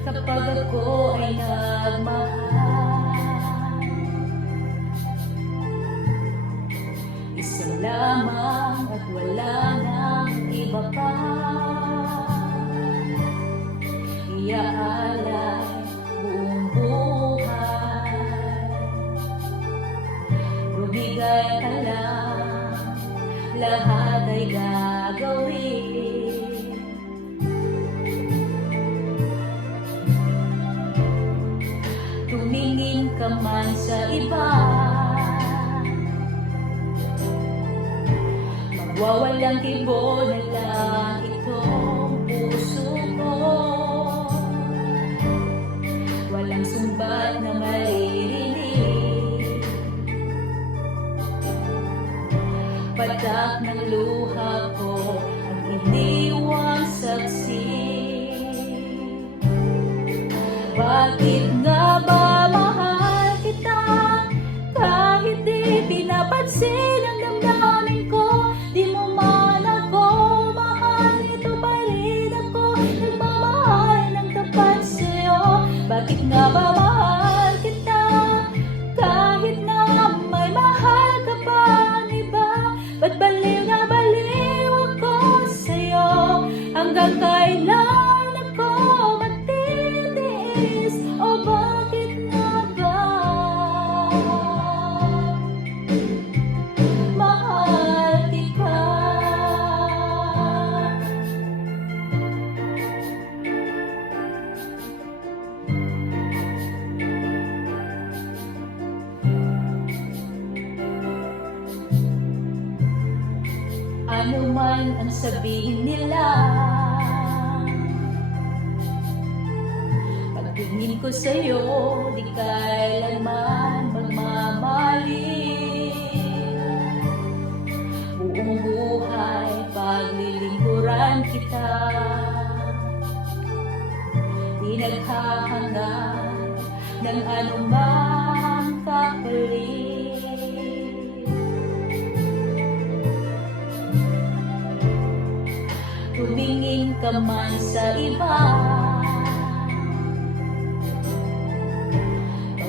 Kapag ako ay nagmahal, isa lamang at wala nang iba pa. Iaalay buong buhay, bumigay ka lang, lahat ay gagawin. Tumingin ka man sa iba, magwawalang kibo na lang itong puso ko. Walang sumbat na maririnig, patak ng luha ko ang iniwang saksi. Bakit nga ba mahal kita, kahit di pinapansin ang damdamin ko? Di mo man ako mahal, ito pa rin ako nagmamahal ng tapat sa'yo. Bakit nga ba mahal kita, kahit na may mahal ka pang iba? Ba't baliw na baliw ako sa'yo? Hanggang kailan o bakit nga ba mahal kita? Ano man ang sabihin nila, tingin ko sa'yo, di kailanman magmamali. Buong buhay, paglilingkuran kita, di naghahangad ng anumang kapalit. Tumingin ka man sa iba,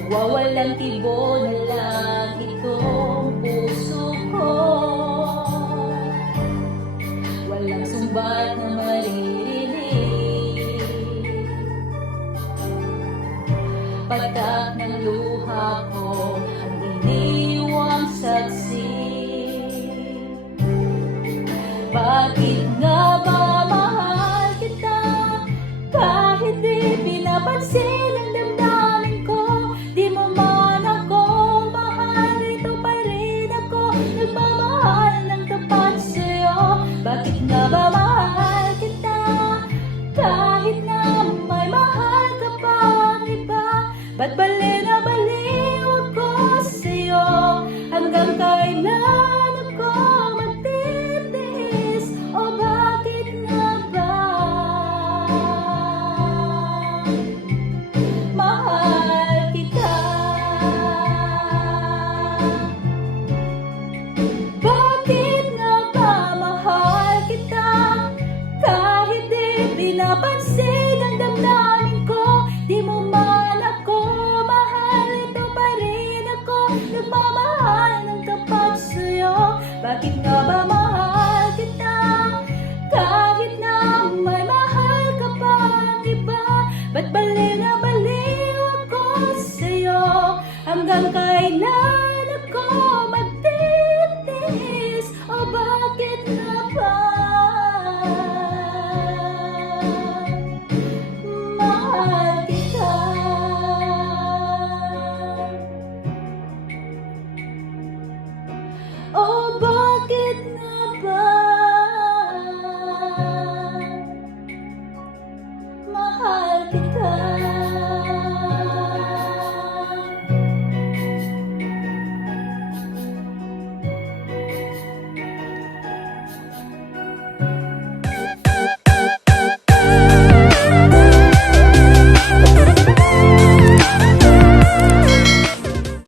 wawalang tibo na lang itong puso ko. Walang sumbat na maririnig, patak ng luha ko ang iniwang saksi. Bakit nga ba mahal kita, kahit di pinapansin ang damdamin ko? Di mo man ako mahal, ito pa rin ako nagmamahal ng tapat sa'yo. Bakit nga ba mahal kita, kahit na may mahal ka pang iba? Ba't baliw na baliw ako sa'yo? Hanggang kailan ako magtitiis? O bakit nga ba mahal kita? Bakit nga ba mahal kita, kahit di pinapansin ang damdamin ko? Di mo man ako mahal, ito pa rin ako nagmamahal ng tapat sa'yo. Bakit nga ba mahal kita, kahit na may mahal ka pang iba? Ba't baliw na baliw ako sa'yo? Hanggang kailan